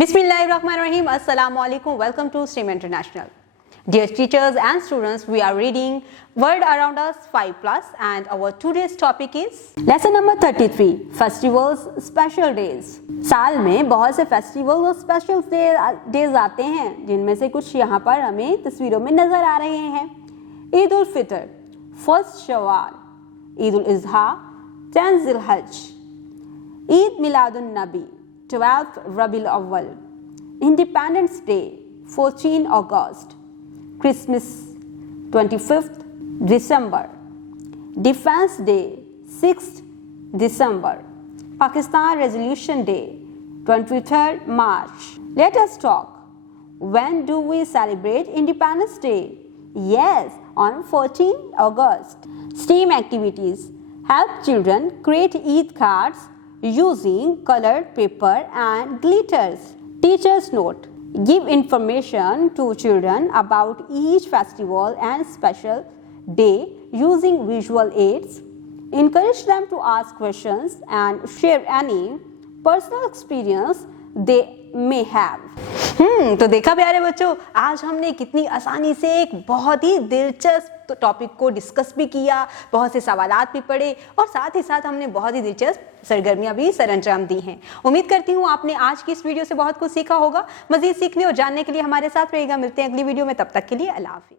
Bismillahirrahmanirrahim. Assalamu alaikum. Welcome to STEAM International. Dear teachers and students, we are reading World Around Us 5+ and our today's topic is Lesson number 33, Festivals, Special Days. साल में बहुत से festival और special days आते हैं जिनमें से कुछ यहाँ पर हमें तस्वीरों में नजर आ रहे हैं. ईद उल फितर, 1 शवाल, ईद उल अज़हा, 10 ज़िलहज, ईद मिलादुन नबी, 12th Rabiul Awwal, Independence Day, 14 August, Christmas, 25th December, Defense Day, 6th December, Pakistan Resolution Day, 23rd March. Let us talk. When do we celebrate Independence Day? Yes, on 14 August. STEAM activities help children create Eid cards using colored paper and glitters. Teacher's note: give information to children about each festival and special day using visual aids. Encourage them to ask questions and share any personal experience they may have. तो देखा प्यारे बच्चों, आज हमने कितनी आसानी से एक बहुत ही दिलचस्प टॉपिक को डिस्कस भी किया, बहुत से सवालात भी पढ़े और साथ ही साथ हमने बहुत ही दिलचस्प सरगर्मियां भी सरअंजाम दी हैं. उम्मीद करती हूँ आपने आज की इस वीडियो से बहुत कुछ सीखा होगा. मजीद सीखने और जानने के लिए हमारे साथ रहिएगा. मिलते हैं अगली वीडियो में, तब तक के लिए अल्लाह हाफिज़.